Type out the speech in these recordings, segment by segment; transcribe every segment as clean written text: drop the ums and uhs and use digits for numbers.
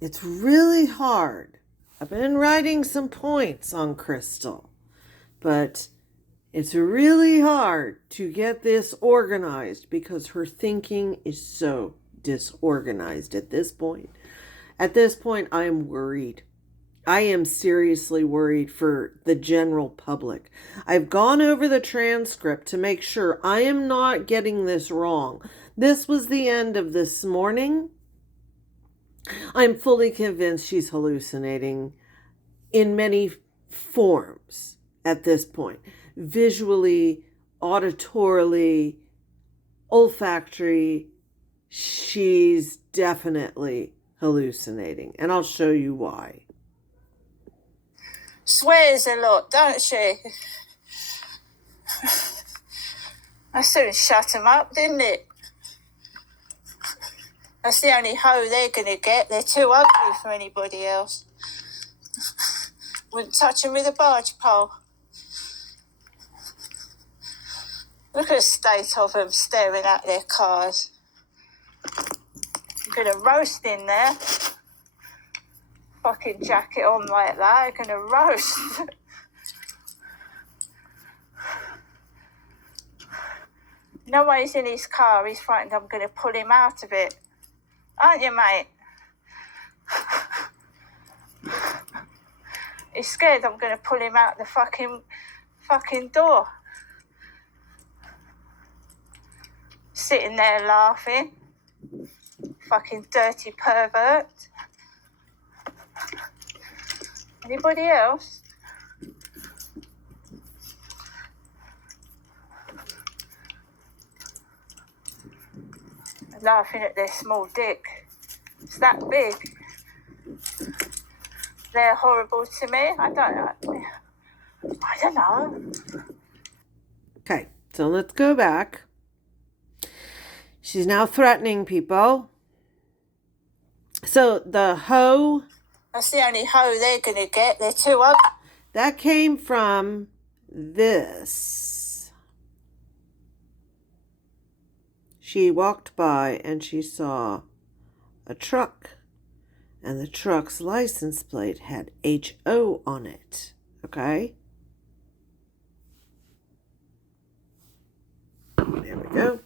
it's really hard. I've been writing some points on Crystal, but it's really hard to get this organized because her thinking is so disorganized at this point. At this point, I am worried. I am seriously worried for the general public. I've gone over the transcript to make sure I am not getting this wrong. This was the end of this morning. I'm fully convinced she's hallucinating in many forms at this point. Visually, auditorily, olfactory, she's definitely hallucinating. And I'll show you why. Swears a lot, don't she? I soon shut them up, didn't it? That's the only hoe they're going to get. They're too ugly for anybody else. Wouldn't touch them with a barge pole. Look at the state of them staring at their cars. I'm going to roast in there. Fucking jacket on like that, I'm going to roast. No way he's in his car, he's frightened I'm going to pull him out of it. Aren't you, mate? He's scared I'm going to pull him out the fucking door. Sitting there laughing. Fucking dirty pervert. Anybody else? Laughing at their small dick. It's that big. They're horrible to me. I don't know. Okay, so let's go back. She's now threatening people. So the hoe. That's the only hoe they're going to get. They're too ugly. That came from this. She walked by and she saw a truck. And the truck's license plate had HO on it. Okay? There we go.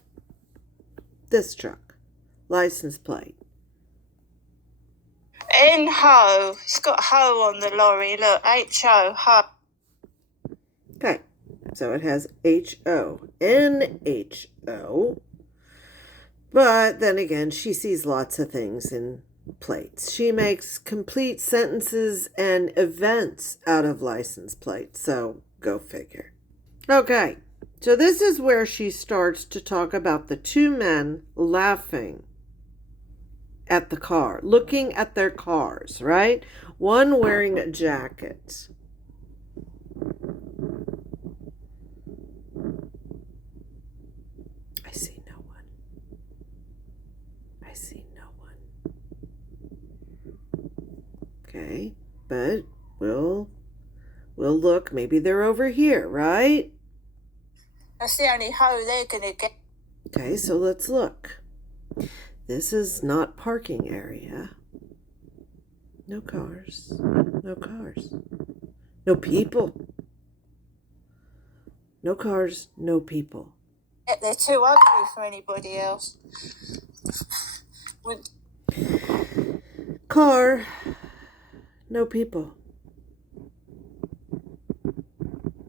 This truck. License plate. N-ho. It's got ho on the lorry. Look, H-O. Ho. Okay. So it has H-O. N-H-O. But then again, she sees lots of things in plates. She makes complete sentences and events out of license plates. So go figure. Okay. So this is where she starts to talk about the two men laughing at the car, looking at their cars, right? One wearing a jacket. I see no one. I see no one. Okay, but we'll look. Maybe they're over here, right? That's the only hoe they're going to get. Okay, so let's look. This is not parking area. No cars. No cars. No people. No cars, no people. They're too ugly for anybody else. Car, no people.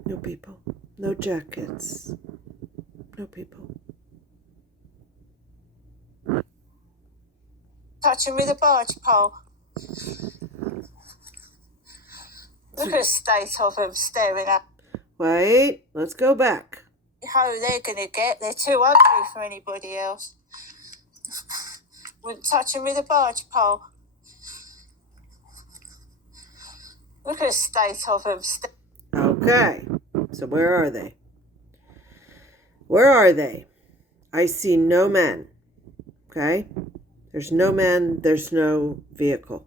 No people. No jackets. No people. Touch him with a barge pole. Look at the state of them staring at. Wait, let's go back. How they're going to get. They're too ugly for anybody else. Wouldn't touch him with a barge pole. Look at the state of them. Okay, so where are they? Where are they? I see no men. Okay? There's no men, there's no vehicle.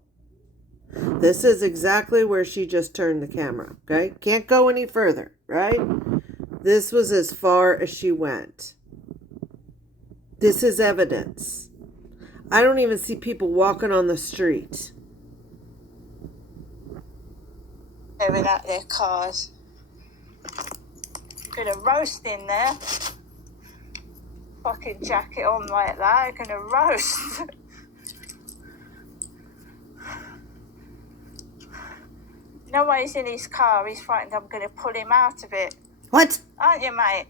This is exactly where she just turned the camera, okay? Can't go any further, right? This was as far as she went. This is evidence. I don't even see people walking on the street. staring at their cars. I'm gonna roast in there. Fucking jacket on like that, I'm gonna roast. No way he's in his car, he's frightened I'm gonna pull him out of it. What? Aren't you, mate?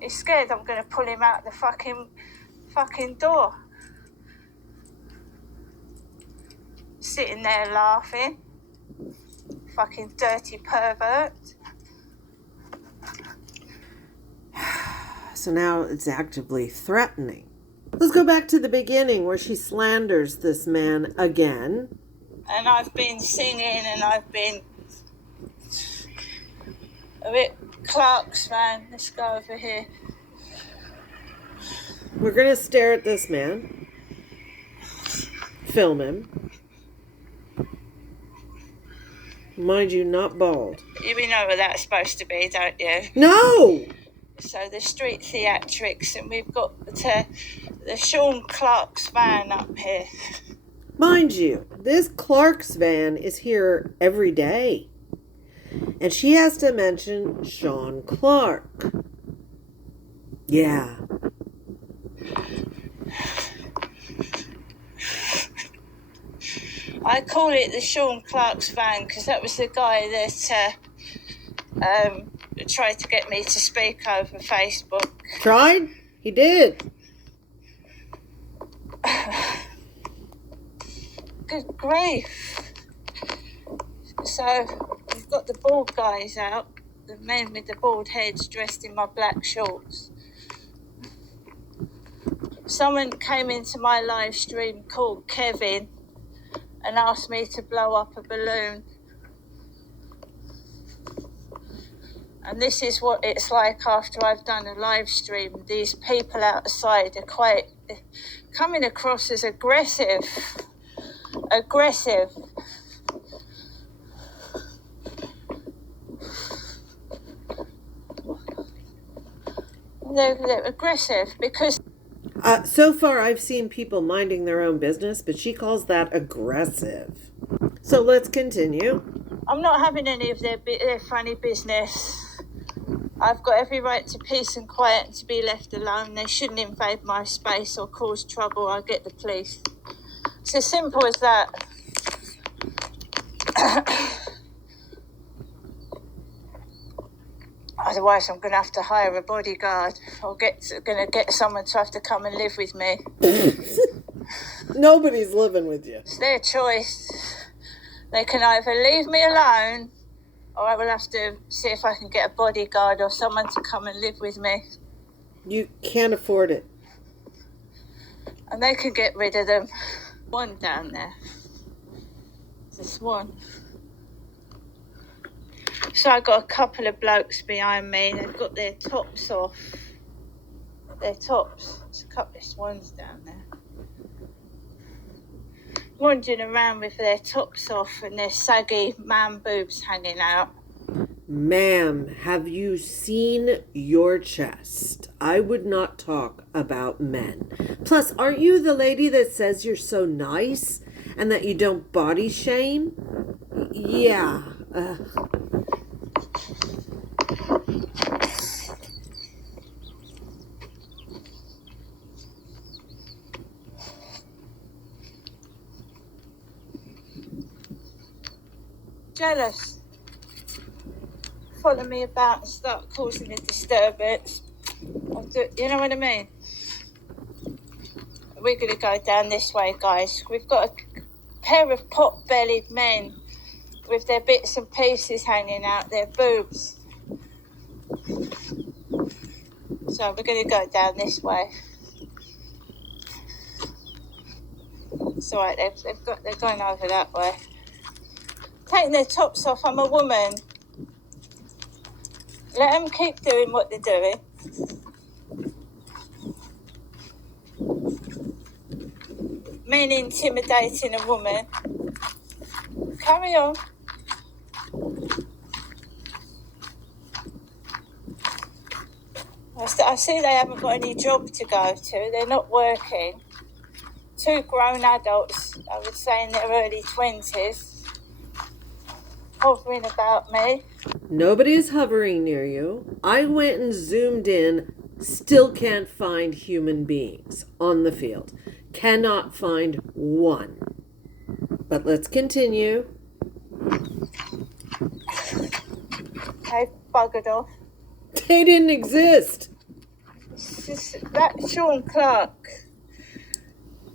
He's scared I'm gonna pull him out the fucking door. Sitting there laughing. Fucking dirty pervert. So now it's actively threatening. Let's go back to the beginning where she slanders this man again. And I've been singing and I've been a bit Clark's, man. Let's go over here. We're going to stare at this man. Film him. Mind you, not bald. You know what that's supposed to be, don't you? No! So the street theatrics, and we've got the Shawn Clark's van up here. Mind you, this Clark's van is here every day. And she has to mention Shawn Clark. Yeah. I call it the Shawn Clark's van because that was the guy that tried to get me to speak over Facebook. Tried? He did. Good grief. So we've got the bald guys out, the men with the bald heads dressed in my black shorts. Someone came into my live stream called Kevin and asked me to blow up a balloon. And this is what it's like after I've done a live stream. These people outside are quite coming across as aggressive. They're aggressive because... So far I've seen people minding their own business, but she calls that aggressive. So let's continue. I'm not having any of their funny business. I've got every right to peace and quiet and to be left alone. They shouldn't invade my space or cause trouble. I'll get the police. It's as simple as that. Otherwise, I'm going to have to hire a bodyguard or going to get someone to have to come and live with me. Nobody's living with you. It's their choice. They can either leave me alone or I will have to see if I can get a bodyguard or someone to come and live with me. You can't afford it. And they can get rid of them. One down there. There's one. So I got a couple of blokes behind me. They've got their tops off. Their tops. There's a couple of swans down there. Wandering around with their tops off and their saggy man boobs hanging out. Ma'am, have you seen your chest? I would not talk about men. Plus, aren't you the lady that says you're so nice and that you don't body shame? Yeah. Jealous. Follow me about and start causing a disturbance. You know what I mean? We're going to go down this way, guys. We've got a pair of pot-bellied men with their bits and pieces hanging out, their boobs. So we're going to go down this way. It's all right, they're going over that way. Taking their tops off, I'm a woman. Let them keep doing what they're doing. Men intimidating a woman. Carry on. I see they haven't got any job to go to. They're not working. two grown adults, I would say in their early 20s, hovering about me. Nobody is hovering near you. I went and zoomed in. Still can't find human beings on the field. Cannot find one. But let's continue. They buggered off. They didn't exist. It's just that Shawn Clark,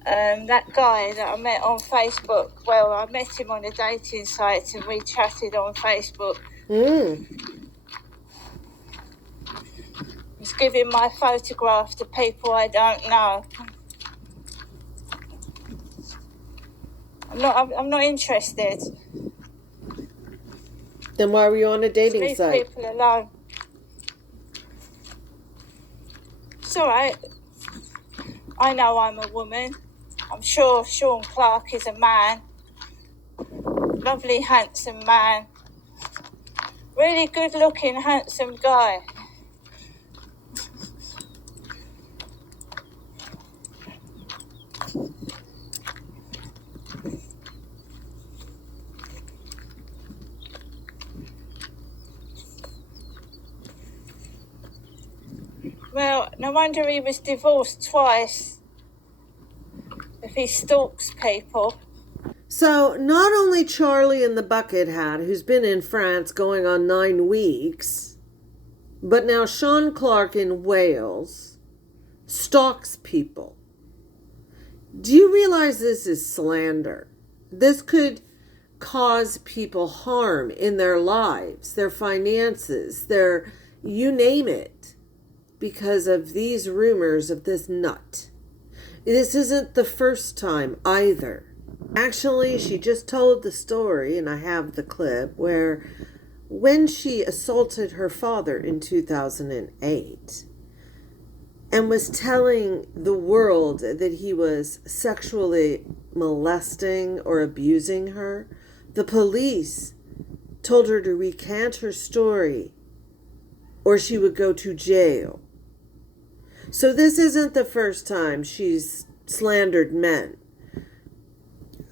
that guy that I met on Facebook. Well, I met him on a dating site and we chatted on Facebook. He's giving my photograph to people I don't know. I'm not interested. Then why were you on a dating Leave site? people alone. It's all right. I know I'm a woman. I'm sure Shawn Clark is a man. Lovely, handsome man. Really good-looking, handsome guy. Well, no wonder he was divorced twice. If he stalks people. So, not only Charlie in the bucket hat, who's been in France going on 9 weeks, but now Shawn Clark in Wales stalks people. Do you realize this is slander? This could cause people harm in their lives, their finances, their you name it, because of these rumors of this nut. This isn't the first time either. Actually, she just told the story, and I have the clip, where when she assaulted her father in 2008 and was telling the world that he was sexually molesting or abusing her, the police told her to recant her story or she would go to jail. So this isn't the first time she's slandered men.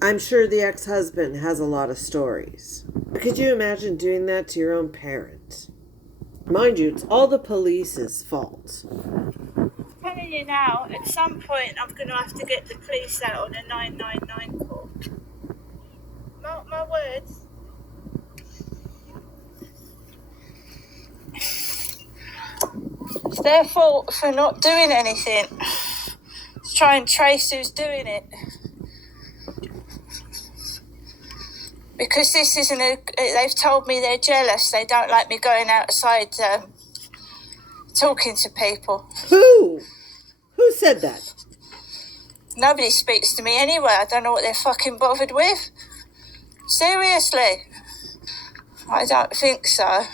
I'm sure the ex-husband has a lot of stories. Could you imagine doing that to your own parent? Mind you, it's all the police's fault. I'm telling you now, at some point I'm going to have to get the police out on a 999 call. Mark my words. It's their fault for not doing anything. Let's try and trace who's doing it. Because this isn't they've told me they're jealous. They don't like me going outside talking to people. Who? Who said that? Nobody speaks to me anyway. I don't know what they're fucking bothered with. Seriously. I don't think so.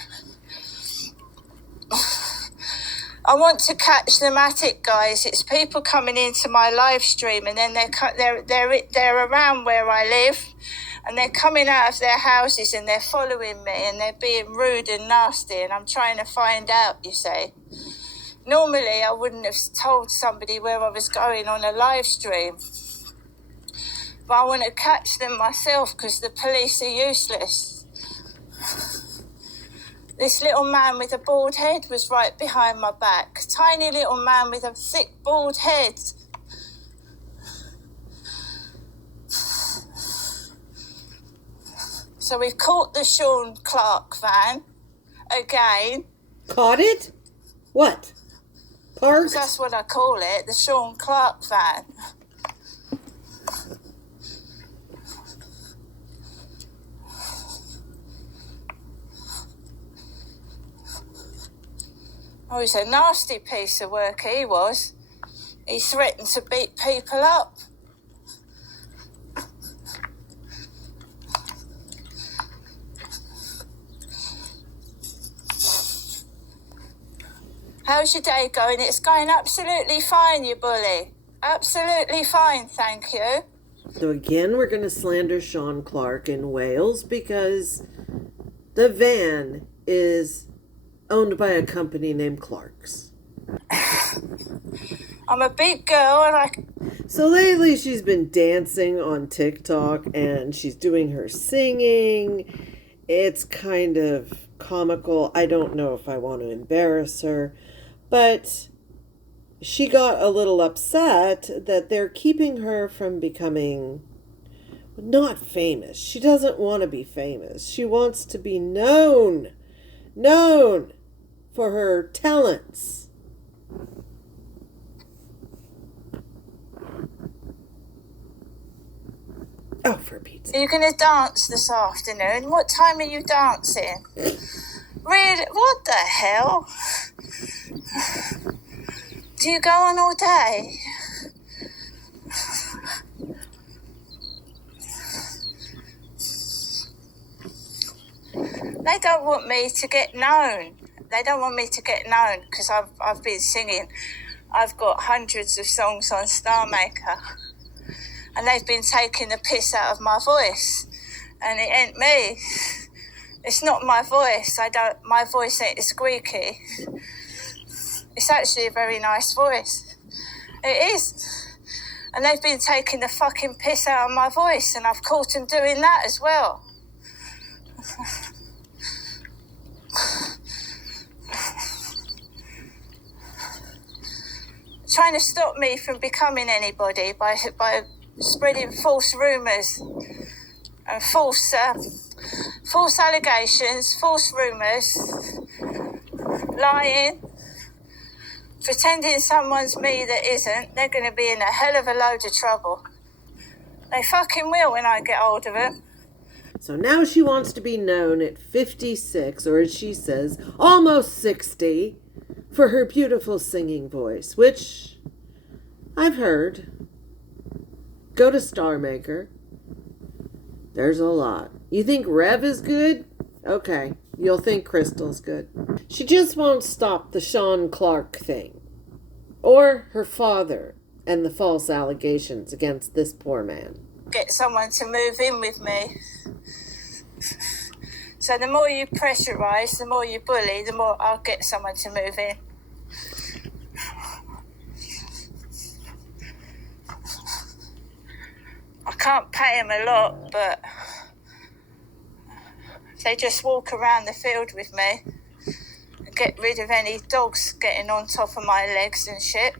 I want to catch them at it, guys. It's people coming into my live stream and then they're around where I live and they're coming out of their houses and they're following me and they're being rude and nasty and I'm trying to find out, you see. Normally, I wouldn't have told somebody where I was going on a live stream. But I want to catch them myself because the police are useless. This little man with a bald head was right behind my back. Tiny little man with a thick bald head. So we've caught the Shawn Clark van again. Caught it? What? Parked? That's what I call it, the Shawn Clark van. Oh, he's a nasty piece of work, he was. He threatened to beat people up. How's your day going? It's going absolutely fine, you bully. Absolutely fine, thank you. So again, we're going to slander Shawn Clark in Wales because the van is owned by a company named Clark's. I'm a big girl and So lately she's been dancing on TikTok and she's doing her singing. It's kind of comical. I don't know if I want to embarrass her, but she got a little upset that they're keeping her from becoming not famous. She doesn't want to be famous. She wants to be known for her talents. Oh, for Pete's sake. Are you going to dance this afternoon? What time are you dancing? Really? What the hell? Do you go on all day? They don't want me to get known. They don't want me to get known because I've been singing. I've got hundreds of songs on Star Maker. And they've been taking the piss out of my voice. And it ain't me. It's not my voice. My voice ain't squeaky. It's actually a very nice voice. It is. And they've been taking the fucking piss out of my voice, and I've caught them doing that as well. Trying to stop me from becoming anybody by spreading false rumours and false allegations, false rumours, lying, pretending someone's me that isn't. They're going to be in a hell of a load of trouble. They fucking will when I get hold of them. So now she wants to be known at 56, or as she says, almost 60, for her beautiful singing voice, which I've heard. Go to Star Maker. There's a lot. You think Rev is good? Okay, you'll think Crystal's good. She just won't stop the Shawn Clark thing. Or her father and the false allegations against this poor man. Get someone to move in with me. So the more you pressurise, the more you bully, the more I'll get someone to move in. I can't pay them a lot, but they just walk around the field with me and get rid of any dogs getting on top of my legs and shit.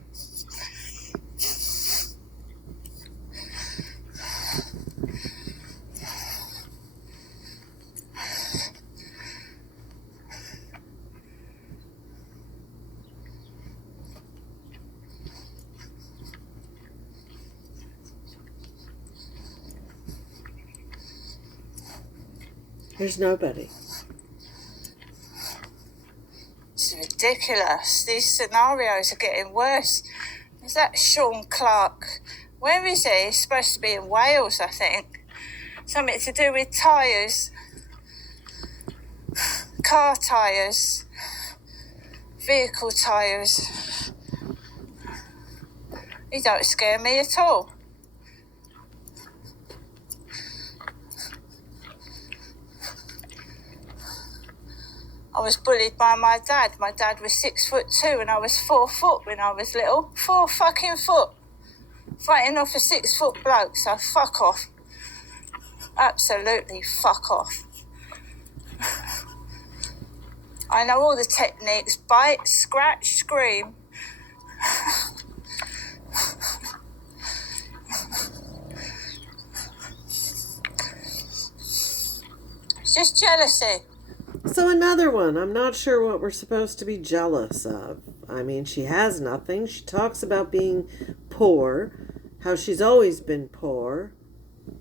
There's nobody. It's ridiculous. These scenarios are getting worse. Is that Shawn Clark? Where is he? He's supposed to be in Wales, I think. Something to do with tyres. Car tyres. Vehicle tyres. He don't scare me at all. I was bullied by my dad. My dad was 6'2" and I was 4 foot when I was little. 4 fucking foot. Fighting off a 6 foot bloke, so fuck off. Absolutely fuck off. I know all the techniques. Bite, scratch, scream. It's just jealousy. So another one. I'm not sure what we're supposed to be jealous of. I mean, she has nothing. She talks about being poor, how she's always been poor,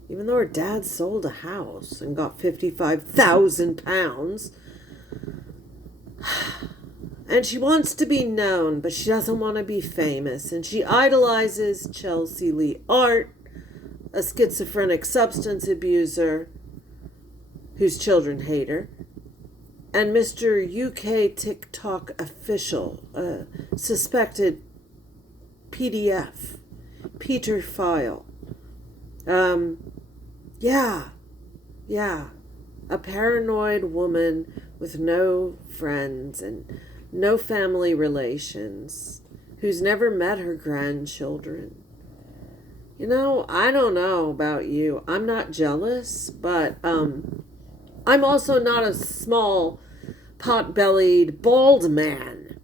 even though her dad sold a house and got £55,000. And she wants to be known, but she doesn't want to be famous. And she idolizes Chelsea Lee Art, a schizophrenic substance abuser whose children hate her. And Mr. UK TikTok official, suspected PDF, Peter File. Yeah. A paranoid woman with no friends and no family relations, who's never met her grandchildren. I don't know about you. I'm not jealous, but I'm also not a small, pot-bellied, bald man.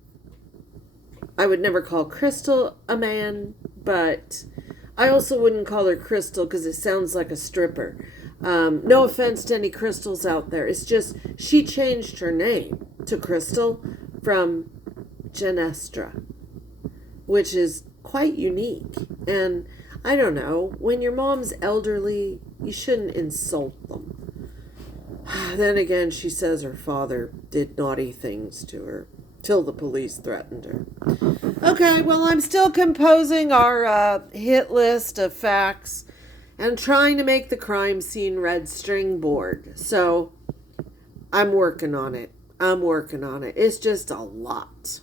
I would never call Crystal a man, but I also wouldn't call her Crystal because it sounds like a stripper. No offense to any Crystals out there. It's just she changed her name to Crystal from Janestra, which is quite unique. And I don't know, when your mom's elderly, you shouldn't insult them. Then again, she says her father did naughty things to her till the police threatened her. Okay, well, I'm still composing our hit list of facts and trying to make the crime scene red string board. So I'm working on it. It's just a lot.